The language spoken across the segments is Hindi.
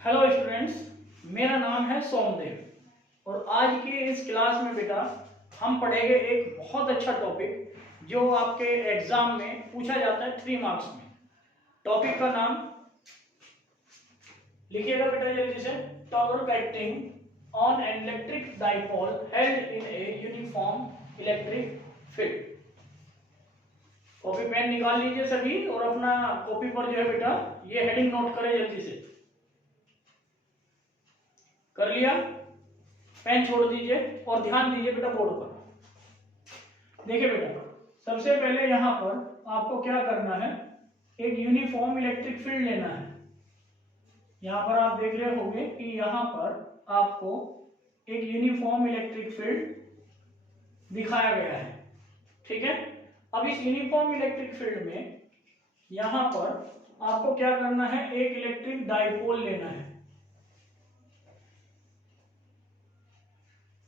हेलो स्टूडेंट्स, मेरा नाम है सोमदेव और आज की इस क्लास में बेटा हम पढ़ेंगे एक बहुत अच्छा टॉपिक जो आपके एग्जाम में पूछा जाता है 3 मार्क्स में। टॉपिक का नाम लिखिएगा बेटा जल्दी से। Torque acting on an electric dipole held in a uniform electric field. Copy pen निकाल लीजिए सभी और अपना कॉपी पर जो है बेटा ये हेडिंग नोट करें जल्दी से। कर लिया? पेन छोड़ दीजिए और ध्यान दीजिए बेटा बोर्ड पर। देखिए बेटा, सबसे पहले यहां पर आपको क्या करना है, एक यूनिफॉर्म इलेक्ट्रिक फील्ड लेना है। यहां पर आप देख रहे होंगे कि यहां पर आपको एक यूनिफॉर्म इलेक्ट्रिक फील्ड दिखाया गया है। ठीक है, अब इस यूनिफॉर्म इलेक्ट्रिक फील्ड में यहां पर आपको क्या करना है, एक इलेक्ट्रिक डाइपोल लेना है।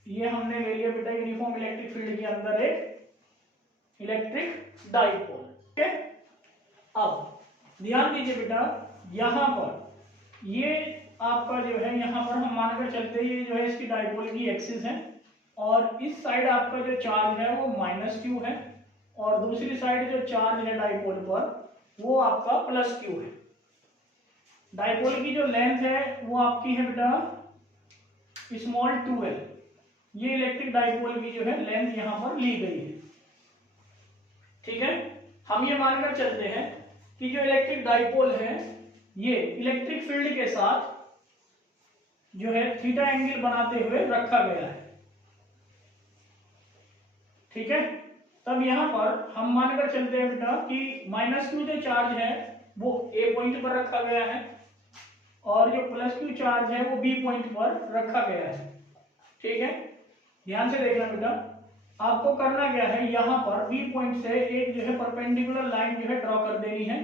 ये हमने ले लिया बेटा यूनिफॉर्म इलेक्ट्रिक फील्ड के अंदर एक इलेक्ट्रिक डाइपोल। ठीक है, अब ध्यान दीजिए बेटा, यहां पर ये आपका जो है, यहां पर हम मानकर चलते हैं ये जो है इसकी डाइपोल की एक्सिस है और इस साइड आपका जो चार्ज है वो -q है और दूसरी साइड जो चार्ज है डाइपोल पर वो आपका +q है। डाइपोल की जो लेंथ है वो आपकी है बेटा (2l). ये इलेक्ट्रिक डाइपोल की जो है लेंथ यहां पर ली गई है। ठीक है, हम ये मानकर चलते हैं कि जो इलेक्ट्रिक डाइपोल है ये इलेक्ट्रिक फील्ड के साथ जो है थीटा एंगल बनाते हुए रखा गया है। ठीक है, तब यहां पर हम मानकर चलते हैं बेटा कि -q जो चार्ज है वो A पॉइंट पर रखा गया है और जो +q चार्ज है वो B पॉइंट पर रखा गया है। ठीक है, ध्यान से देखना बेटा, आपको करना क्या है, यहां पर B पॉइंट से एक जो है परपेंडिकुलर लाइन जो है ड्रॉ कर देनी है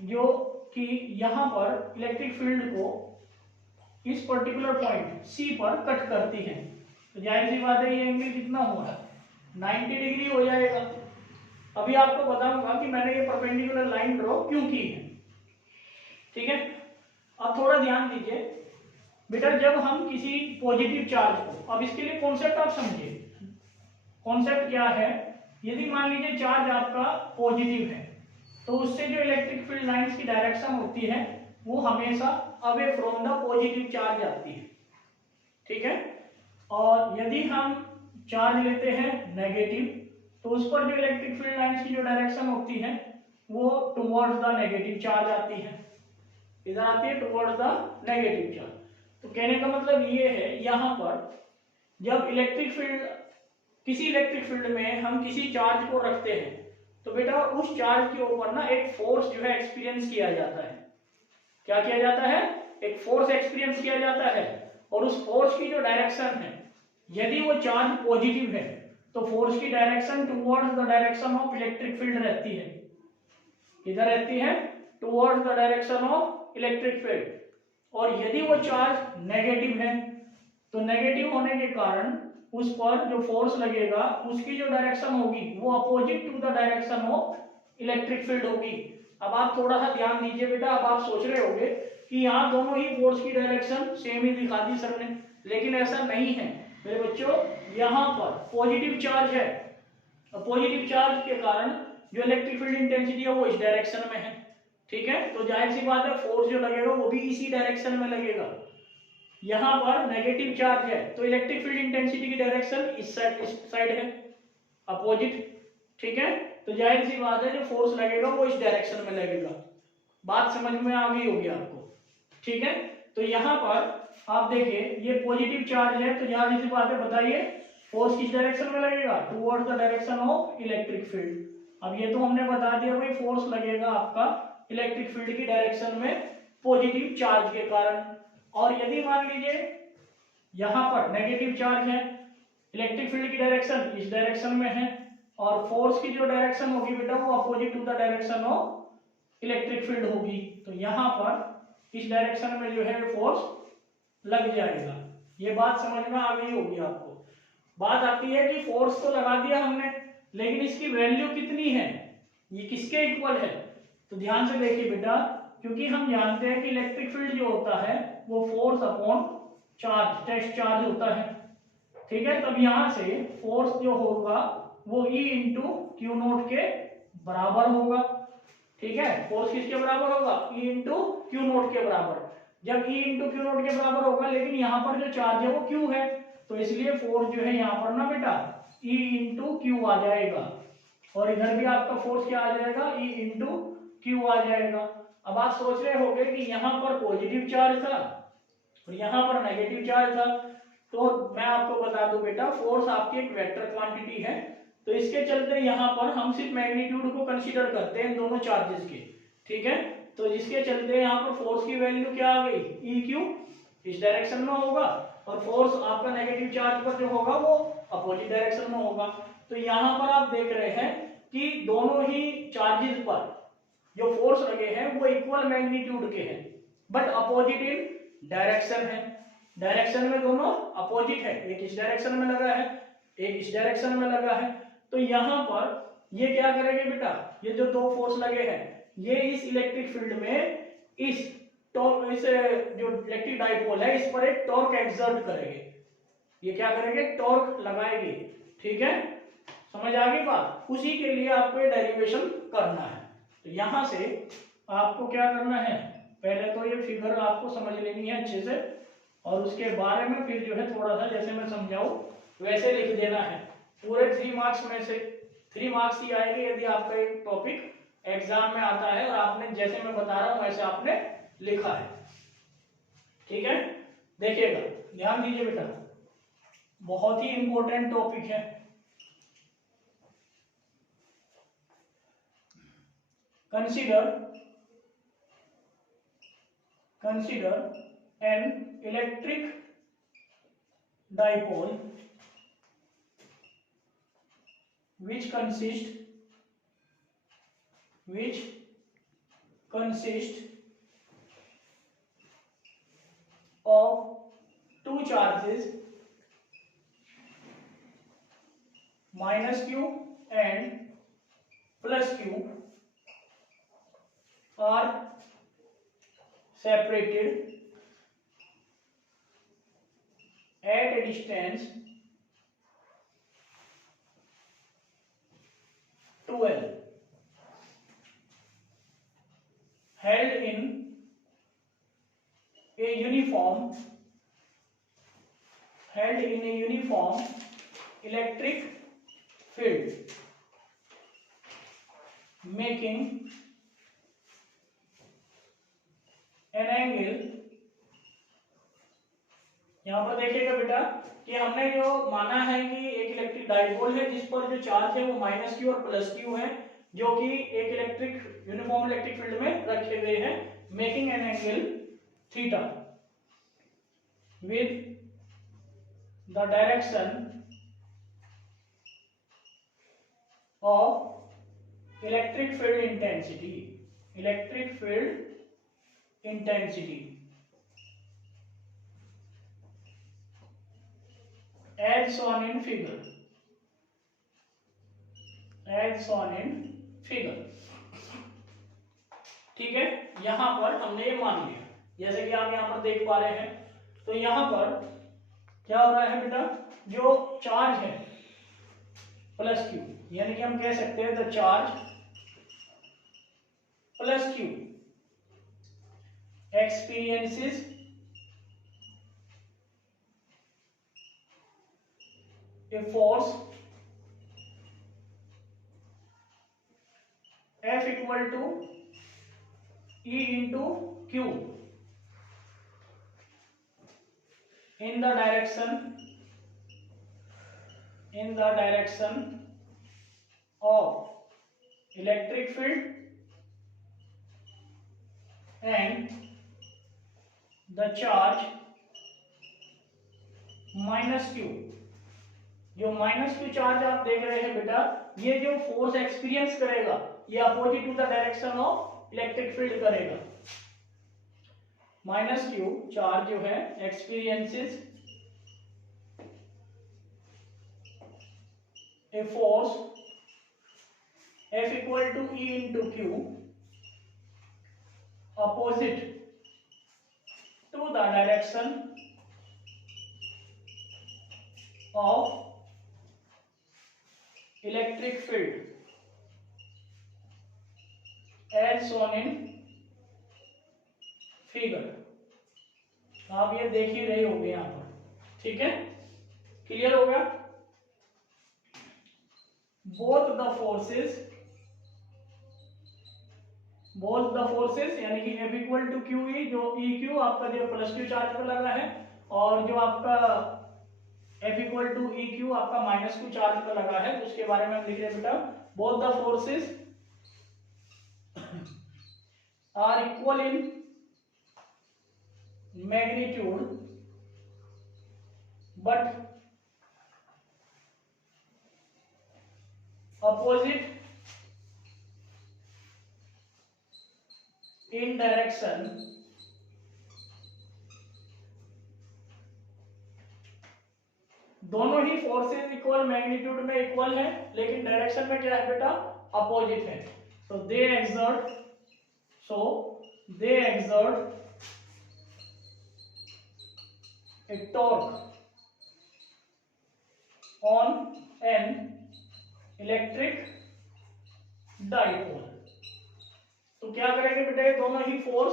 जो कि यहां पर इलेक्ट्रिक फील्ड को इस पर्टिकुलर पॉइंट C पर कट करती है। तो जाहिर सी बात है ये एंगल कितना हुआ, 90 डिग्री हो जाएगा। अभी आपको बताऊंगा कि मैंने ये परपेंडिकुलर लाइन ड्रॉ क्यों की है। ठीक है, अब थोड़ा ध्यान दीजिए बेटा, जब हम किसी पॉजिटिव चार्ज को, अब इसके लिए कॉन्सेप्ट आप समझिए। कॉन्सेप्ट क्या है, यदि मान लीजिए चार्ज आपका पॉजिटिव है तो उससे जो इलेक्ट्रिक फील्ड लाइंस की डायरेक्शन होती है वो हमेशा away from the positive charge आती है। ठीक है, और यदि हम चार्ज लेते हैं नेगेटिव तो उस पर जो इलेक्ट्रिक फील्ड लाइंस की जो डायरेक्शन होती है वो टुवर्ड्स द नेगेटिव चार्ज आती है। इधर आती है टुवर्ड्स द नेगेटिव चार्ज। तो कहने का मतलब ये है, यहां पर जब इलेक्ट्रिक फील्ड, किसी इलेक्ट्रिक फील्ड में हम किसी चार्ज को रखते हैं तो बेटा उस चार्ज के ऊपर ना एक फोर्स जो है एक्सपीरियंस किया जाता है। क्या किया जाता है, एक फोर्स एक्सपीरियंस किया जाता है और उस फोर्स की जो डायरेक्शन है, यदि वो चार्ज पॉजिटिव है तो फोर्स की direction towards the direction of electric field रहती है। किधर रहती है, towards the direction of electric field. और यदि वो चार्ज नेगेटिव है तो नेगेटिव होने के कारण उस पर जो फोर्स लगेगा उसकी जो डायरेक्शन होगी वो opposite to the direction of electric field होगी। अब आप थोड़ा सा ध्यान दीजिए बेटा, अब आप सोच रहे होंगे कि यहाँ दोनों ही फोर्स की डायरेक्शन सेम ही दिखा दी सर ने, लेकिन ऐसा नहीं है मेरे बच्चों। यहाँ पर पॉजिटिव चार्ज है, पॉजिटिव चार्ज के कारण जो इलेक्ट्रिक फील्ड इंटेंसिटी है वो इस डायरेक्शन में है। ठीक है, तो जाहिर सी बात है फोर्स जो लगेगा वो भी इसी डायरेक्शन में लगेगा। यहां पर नेगेटिव चार्ज है तो इलेक्ट्रिक फील्ड इंटेंसिटी की डायरेक्शन इस साइड है, अपोजिट। ठीक है, तो जाहिर सी बात है जो फोर्स लगेगा वो इस डायरेक्शन में लगेगा। बात समझ में आ गई होगी आपको। ठीक है, तो यहां पर आप देखिए ये पॉजिटिव चार्ज है तो जाहिर सी बात है, बताइए फोर्स किस डायरेक्शन में लगेगा, towards the direction of electric field. अब ये तो हमने बता दिया भाई, फोर्स लगेगा आपका इलेक्ट्रिक फील्ड की डायरेक्शन में पॉजिटिव चार्ज के कारण। और यदि मान लीजिए यहां पर नेगेटिव चार्ज है, इलेक्ट्रिक फील्ड की डायरेक्शन इस डायरेक्शन में है और फोर्स की जो डायरेक्शन होगी बेटा वो opposite to the direction of electric field होगी, तो यहां पर इस डायरेक्शन में जो है फोर्स लग जाएगा। ये बात समझ में आ गई होगी आपको। बात आती है कि फोर्स तो लगा दिया हमने, लेकिन इसकी वैल्यू कितनी है, ये किसके इक्वल है। तो ध्यान से देखिए बेटा, क्योंकि हम जानते हैं कि इलेक्ट्रिक फील्ड जो होता है वो force upon charge, test charge होता है। ठीक है, तब यहां से फोर्स जो होगा वो E इंटू क्यू नोट के बराबर होगा। ठीक है, फोर्स किसके बराबर होगा? E इंटू क्यू नोट के बराबर। जब E इंटू क्यू नोट के बराबर होगा, लेकिन यहाँ पर जो चार्ज है वो Q है, तो इसलिए फोर्स जो है यहाँ पर ना बेटा E इंटू क्यू आ जाएगा, और इधर भी आपका फोर्स क्या आ जाएगा? E इंटू क्यू आ जाएगा। अब आप सोच रहे होंगे कि यहाँ पर पॉजिटिव चार्ज था और यहाँ पर नेगेटिव चार्ज था, तो मैं आपको बता दूं बेटा, फोर्स आपकी एक वेक्टर क्वांटिटी है, तो इसके चलते यहाँ पर हम सिर्फ मैग्नीट्यूड को कंसीडर करते हैं दोनों चार्जेस के। ठीक है, तो जिसके चलते यहाँ पर फोर्स की वैल्यू क्या आ गई? ई क्यू इस डायरेक्शन में होगा, और फोर्स आपका नेगेटिव चार्ज पर जो होगा वो अपोजिट डायरेक्शन में होगा। तो यहाँ पर आप देख रहे हैं कि दोनों ही चार्जेस पर जो फोर्स लगे हैं वो इक्वल मैग्नीट्यूड के हैं, बट अपोजिट इन डायरेक्शन है। डायरेक्शन में दोनों अपोजिट है, एक इस डायरेक्शन में लगा है, एक इस डायरेक्शन में लगा है। तो यहाँ पर ये क्या करेंगे बेटा, ये जो दो फोर्स लगे हैं ये इस इलेक्ट्रिक फील्ड में इस टॉर्क, इस जो इलेक्ट्रिक डाइपोल है इस पर एक टॉर्क एक्सर्ट करेंगे। ये क्या करेंगे? टॉर्क लगाएंगे। ठीक है, समझ आ गई बात? उसी के लिए आपको ये डेरिवेशन करना है। तो यहां से आपको क्या करना है, पहले तो ये फिगर आपको समझ लेनी है अच्छे से, और उसके बारे में फिर जो है थोड़ा सा जैसे मैं समझाऊं वैसे लिख देना है। पूरे 3 मार्क्स में से 3 मार्क्स ही आएंगे यदि आपका एक टॉपिक एग्जाम में आता है और आपने जैसे मैं बता रहा हूं वैसे आपने लिखा है। ठीक है, देखिएगा, ध्यान दीजिए बेटा, बहुत ही इंपॉर्टेंट टॉपिक है। consider an electric dipole which consists of two charges minus q and plus q are separated at a distance 12, held in a uniform electric field, making an angle। यहां पर देखिएगा बेटा कि हमने जो माना है कि एक इलेक्ट्रिक डाइपोल है जिस पर जो चार्ज है वो माइनस क्यू और प्लस क्यू है, जो कि एक यूनिफॉर्म इलेक्ट्रिक फील्ड में रखे गए हैं, making an angle theta with the direction of electric field intensity as shown in figure। ठीक है, यहां पर हमने ये मान लिया, जैसे कि आप यहां पर देख पा रहे हैं। तो यहां पर क्या हो रहा है बेटा, जो चार्ज है प्लस क्यू, यानी कि हम कह सकते हैं the charge plus Q experiences a force F equal to E into Q in the direction of electric field and the charge minus Q. जो माइनस क्यू चार्ज आप देख रहे हैं बेटा, ये जो फोर्स एक्सपीरियंस करेगा ये opposite to the direction of electric field करेगा। माइनस क्यू चार्ज जो है experiences a force F equal to E into Q opposite to the direction of electric field as shown in figure। आप ये देख ही रहे होंगे यहाँ पर, ठीक है, क्लियर हो गया। बोथ द फोर्सेस यानी कि F equal to q E, जो ई क्यू आपका जो प्लस क्यू चार्ज पर लगा है, और जो आपका F equal to E q आपका माइनस क्यू चार्ज पर लगा है, उसके बारे में हम लिख रहे हैं बेटा। Both the forces are equal in magnitude but opposite in direction दोनों ही फोर्सेस इक्वल मैग्नीट्यूड में इक्वल है, लेकिन डायरेक्शन में क्या है बेटा, अपोजिट है। तो दे exert a torque on an electric dipole। तो क्या करेंगे बेटा, ये दोनों ही फोर्स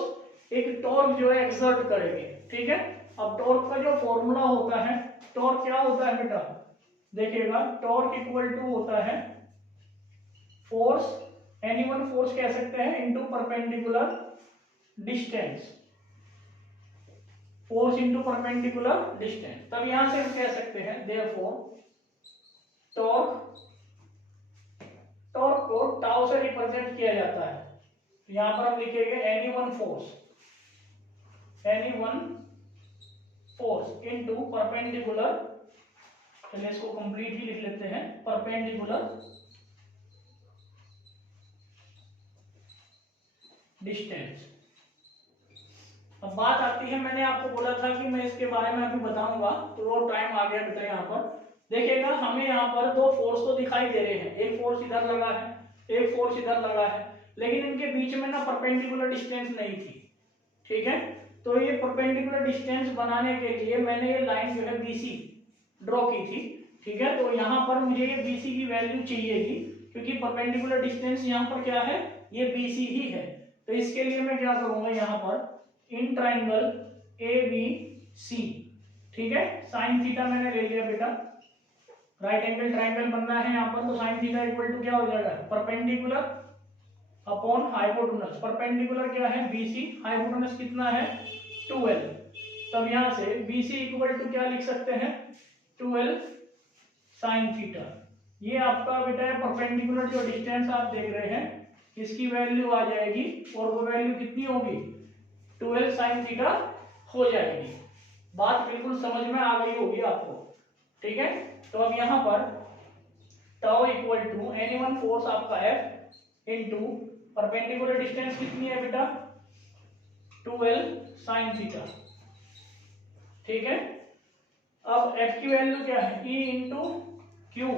एक टॉर्क जो है एक्सर्ट करेंगे, ठीक है। अब टॉर्क का जो फॉर्मूला होता है, टॉर्क क्या होता है बेटा, देखिएगा, टॉर्क इक्वल टू होता है फोर्स, एनी वन फोर्स कह सकते हैं, into perpendicular distance, force into perpendicular distance. तब यहां से हम कह सकते हैं देयरफॉर टॉर्क को टाउ से रिप्रेजेंट किया जाता है। तो यहां पर हम लिखेंगे any one force into perpendicular, चलिए इसको कंप्लीटली लिख लेते हैं, परपेंडिकुलर डिस्टेंस। अब बात आती है, मैंने आपको बोला था कि मैं इसके बारे में अभी बताऊंगा, तो वो टाइम आ गया बेटा। यहाँ पर देखिएगा, हमें यहाँ पर दो फोर्स तो दिखाई दे रहे हैं, एक फोर्स इधर लगा है, एक फोर्स इधर लगा है, लेकिन इनके बीच में ना परपेंडिकुलर डिस्टेंस नहीं थी, ठीक है। तो ये परपेंडिकुलर डिस्टेंस बनाने के लिए मैंने ये लाइन जो है BC ड्रॉ की थी, ठीक है। तो यहाँ पर मुझे ये BC की वैल्यू चाहिएगी, क्योंकि परपेंडिकुलर डिस्टेंस यहाँ पर क्या है, ये BC ही है। तो इसके लिए मैं क्या करूंगा, यहाँ पर इन ट्राइंगल ABC, ठीक है, साइन थीटा मैंने ले लिया बेटा, राइट एंगल ट्राइंगल बनना है यहाँ पर। तो साइन थीटा इक्वल टू क्या हो जाएगा, परपेंडिकुलर अपॉन हाइपोटेनस। परपेंडिकुलर क्या है BC, हाइपोटेनस कितना है 12। तब यहाँ से BC इक्वल टू क्या लिख सकते हैं, 12 साइन थीटा। ये आपका बेटा है परपेंडिकुलर जो डिस्टेंस आप देख रहे हैं, इसकी वैल्यू आ जाएगी, और वो वैल्यू कितनी होगी, 12 साइन थीटा हो जाएगी। बात बिल्कुल समझ में आ गई होगी आपको, ठीक है। तो अब यहाँ पर tau equal to any one force आपका F इनटू परपेंडिकुलर डिस्टेंस कितनी है बेटा, 12 साइन थीटा, ठीक है। अब F की वैल्यू क्या है, E इंटू क्यू,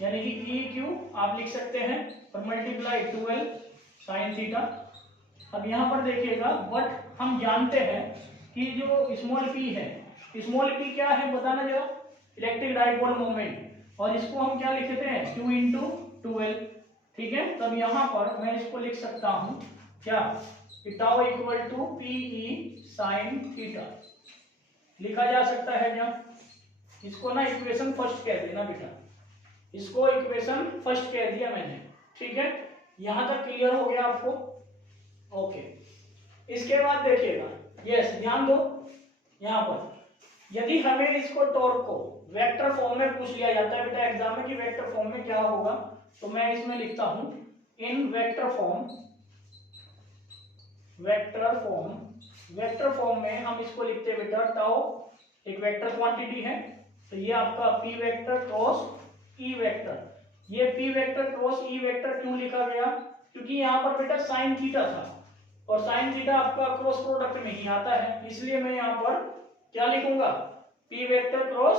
यानी कि E क्यू आप लिख सकते हैं, और मल्टीप्लाई 12 साइन थीटा। अब यहाँ पर देखिएगा, बट हम जानते हैं कि जो स्मॉल p है, स्मॉल p क्या है बताना जरा, इलेक्ट्रिक डाइपोल मोमेंट, और इसको हम क्या लिखते हैं, q इंटू 12, ठीक है। तब यहाँ पर मैं इसको लिख सकता हूँ क्या, tau equal to PE sine theta लिखा जा सकता है क्या। इसको ना इक्वेशन फर्स्ट कह देना बेटा, इसको इक्वेशन फर्स्ट कह दिया मैंने, ठीक है। यहां तक क्लियर हो गया आपको, ओके। इसके बाद देखिएगा, यस ध्यान दो, यहां पर यदि हमें इसको टॉर्क को वेक्टर फॉर्म में पूछ लिया जाता है बेटा एग्जाम में कि वेक्टर फॉर्म में क्या होगा, तो मैं इसमें लिखता हूं इन वेक्टर फॉर्म में हम इसको लिखते हैं बेटा, टाउ एक वेक्टर क्वांटिटी है, तो ये आपका p vector cross e vector. ये p vector cross e vector क्यों लिखा गया, क्योंकि यहाँ पर बेटा साइन थीटा था, और साइन थीटा आपका क्रॉस प्रोडक्ट में ही आता है, इसलिए मैं यहाँ पर क्या लिखूंगा, p vector cross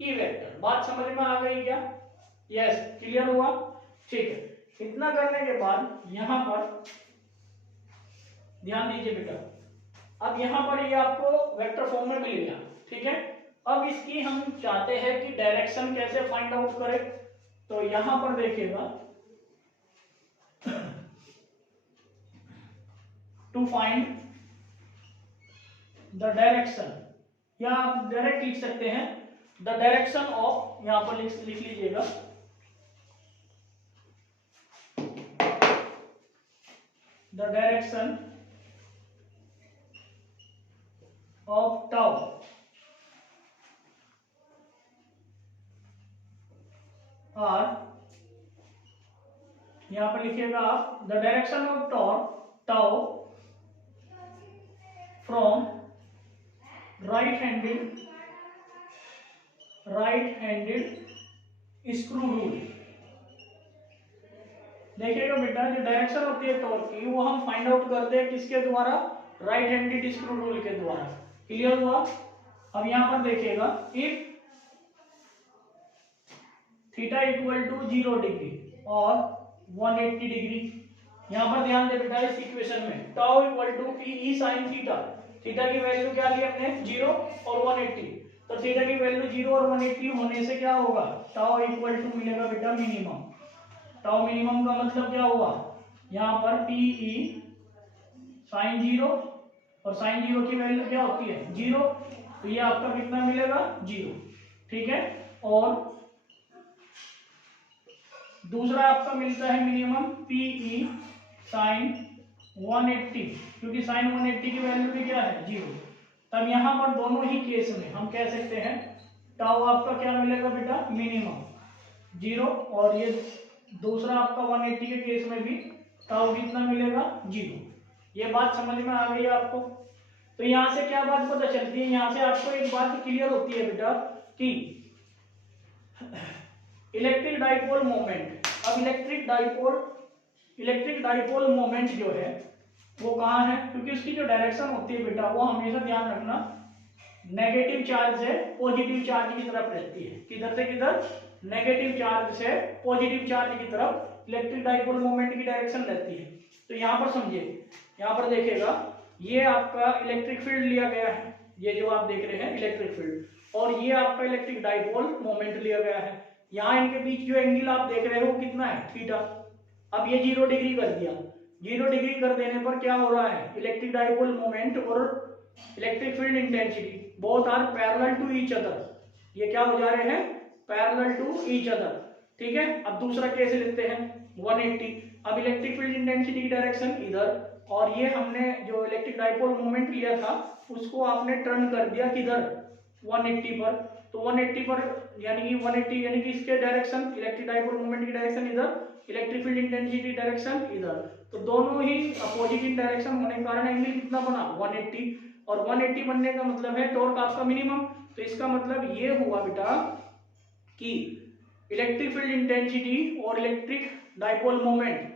e vector. बात समझ में आ गई क्या, यस क्लियर हुआ, ठीक है। इतना करने के बाद यहाँ पर ध्यान दीजिए बेटा, अब यहाँ पर ये आपको वेक्टर फॉर्म में मिल गया, ठीक है। अब इसकी हम चाहते हैं कि डायरेक्शन कैसे फाइंड आउट करें, तो यहाँ पर देखिएगा टू फाइंड द डायरेक्शन, या आप डायरेक्ट लिख सकते हैं द डायरेक्शन ऑफ, यहां पर लिख लीजिएगा द डायरेक्शन ऑफ टाउ और यहां पर लिखिएगा आप the direction of tau from right handed screw rule. देखिएगा बेटा, जो डायरेक्शन होती है टॉर्क की वो हम फाइंड आउट करते हैं किसके द्वारा, राइट हैंडेड स्क्रू रूल के द्वारा। क्लियर हुआ। अब यहां पर देखिएगा if theta equal to 0 degree और 180 डिग्री, यहां पर ध्यान दे बेटा इस इक्वेशन में tau equal to p E sine theta, theta की वैल्यू क्या ली हमने 0 और 180, तो थीटा की वैल्यू 0 और 180 होने से क्या होगा, टाउ इक्वल टू मिलेगा बेटा मिनिमम। टाउ मिनिमम का मतलब क्या हुआ, यहाँ पर पी ई साइन 0 और साइन 0 की वैल्यू क्या होती है 0, तो ये आपका कितना मिलेगा 0, ठीक है। और दूसरा आपका मिलता है मिनिमम पी ई साइन 180, क्योंकि साइन 180 की वैल्यू भी क्या है 0। तब यहाँ पर दोनों ही केस में हम कह सकते हैं टाउ आपका क्या मिलेगा बेटा मिनिमम 0, और ये दूसरा आपका 180 के केस में भी टाउ कितना मिलेगा 0। ये बात समझ में आ गई आपको। तो यहाँ से क्या बात पता चलती है, यहाँ से आपको एक बात क्लियर होती है बेटा कि इलेक्ट्रिक डाइपोल मोमेंट, अब इलेक्ट्रिक डाइपोल मोमेंट जो है वो कहाँ है, क्योंकि उसकी जो डायरेक्शन होती है बेटा वो हमेशा ध्यान रखना नेगेटिव चार्ज से पॉजिटिव चार्ज की तरफ रहती है। किधर से किधर, नेगेटिव चार्ज से पॉजिटिव चार्ज की तरफ इलेक्ट्रिक डाइपोल मोमेंट की डायरेक्शन रहती है। तो यहाँ पर समझिए, यहाँ पर देखिएगा ये आपका इलेक्ट्रिक फील्ड लिया गया है, ये जो आप देख रहे हैं इलेक्ट्रिक फील्ड, और ये आपका इलेक्ट्रिक डाइपोल मोमेंट लिया गया है। यहाँ इनके बीच जो एंगल आप देख रहे हो कितना है थीटा। अब ये 0 डिग्री कर दिया, 0 डिग्री कर देने पर क्या हो रहा है, इलेक्ट्रिक डाइपोल मोमेंट और electric field intensity both are parallel to each other, ये क्या हो जा रहे हैं पैरेलल टू ईच अदर, ठीक है। अब दूसरा केस लेते हैं 180, अब इलेक्ट्रिक फील्ड इंटेंसिटी की डायरेक्शन इधर, और ये हमने जो इलेक्ट्रिक डाइपोल मोमेंट लिया था उसको आपने टर्न कर दिया किधर 180 पर, तो 180 पर यानी कि 180 यानी कि इसके डायरेक्शन इलेक्ट्रिक डाइपोल मोमेंट की डायरेक्शन इधर, इलेक्ट्रिक फील्ड इंटेंसिटी डायरेक्शन इधर, तो दोनों ही अपोजिट इन डायरेक्शन होने के कारण एंगल कितना बना 180, और 180 बनने का मतलब है टॉर्क आपका मिनिमम। तो इसका मतलब ये हुआ बेटा कि इलेक्ट्रिक फील्ड इंटेंसिटी और electric dipole moment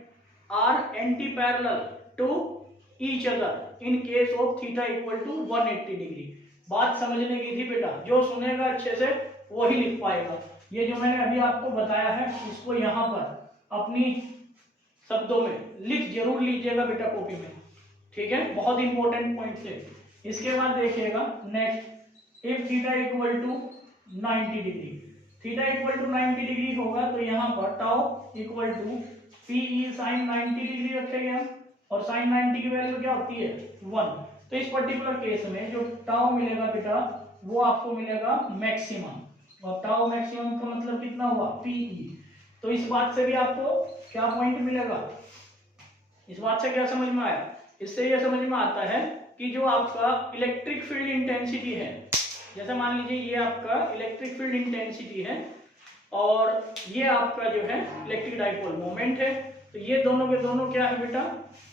are anti parallel to each other in case of theta equal to 180 degree. बात समझने की थी बेटा, जो सुनेगा अच्छे से वही लिख पाएगा। ये जो मैंने अभी आपको बताया है इसको यहाँ पर अपनी शब्दों में लिख जरूर लीजिएगा बेटा कॉपी में, ठीक है, बहुत इंपॉर्टेंट पॉइंट है। इसके बाद देखिएगा next, if theta equal to 90 degree, theta equal to 90 degree होगा तो यहाँ पर tau equal to p E sine 90 degree रखेंगे हम, और साइन 90 की वैल्यू क्या होती है 1। तो इस पर्टिकुलर केस में जो टाउ मिलेगा बेटा वो आपको मिलेगा मैक्सिमम, और टाउ मैक्सिमम का मतलब कितना हुआ पीई। तो इस बात से भी आपको क्या पॉइंट मिलेगा, इस बात से क्या समझ में आया, इससे यह समझ में आता है कि जो आपका इलेक्ट्रिक फील्ड इंटेंसिटी है, जैसे मान लीजिए ये आपका इलेक्ट्रिक फील्ड इंटेंसिटी है और ये आपका जो है इलेक्ट्रिक डाइपोल मोमेंट है, तो ये दोनों के दोनों क्या है बेटा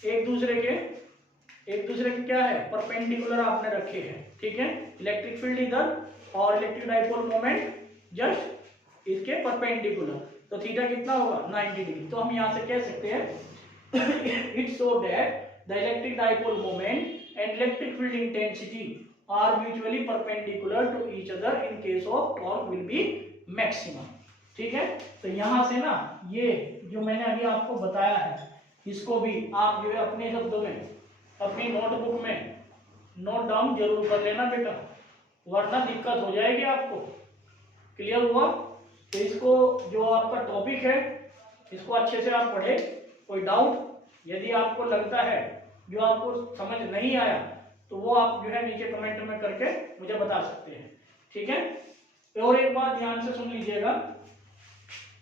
एक दूसरे के क्या है परपेंडिकुलर आपने रखे हैं, ठीक है। इलेक्ट्रिक फील्ड इधर और इलेक्ट्रिक डाइपोल मोमेंट जस्ट इसके परपेंडिकुलर, तो थीटा कितना होगा 90 डिग्री। तो हम यहाँ से कह सकते हैं it show that the electric dipole moment and electric field intensity are mutually perpendicular to each other in case of torque will be maximum, ठीक है। तो यहाँ से ना ये जो मैंने अभी आपको बताया है इसको भी आप जो है अपने शब्दों में अपनी नोटबुक में नोट डाउन जरूर कर लेना बेटा, वरना दिक्कत हो जाएगी आपको। क्लियर हुआ? तो इसको जो आपका टॉपिक है इसको अच्छे से आप पढ़े। कोई डाउट यदि आपको लगता है जो आपको समझ नहीं आया तो वो आप जो है नीचे कमेंट में करके मुझे बता सकते हैं, ठीक है। और एक बात ध्यान से सुन लीजिएगा,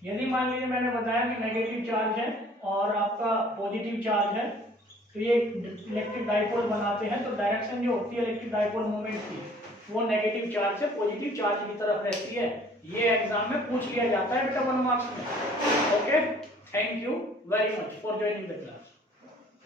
यदि मान लीजिए मैंने बताया कि नेगेटिव चार्ज है और आपका पॉजिटिव चार्ज है, तो ये इलेक्ट्रिक डाइपोल बनाते हैं, तो डायरेक्शन जो होती है इलेक्ट्रिक डाइपोल मोमेंट की वो नेगेटिव चार्ज से पॉजिटिव चार्ज की तरफ रहती है। ये एग्जाम में पूछ लिया जाता है बेटा 1 मार्क्स में। Okay, thank you very much for joining the class.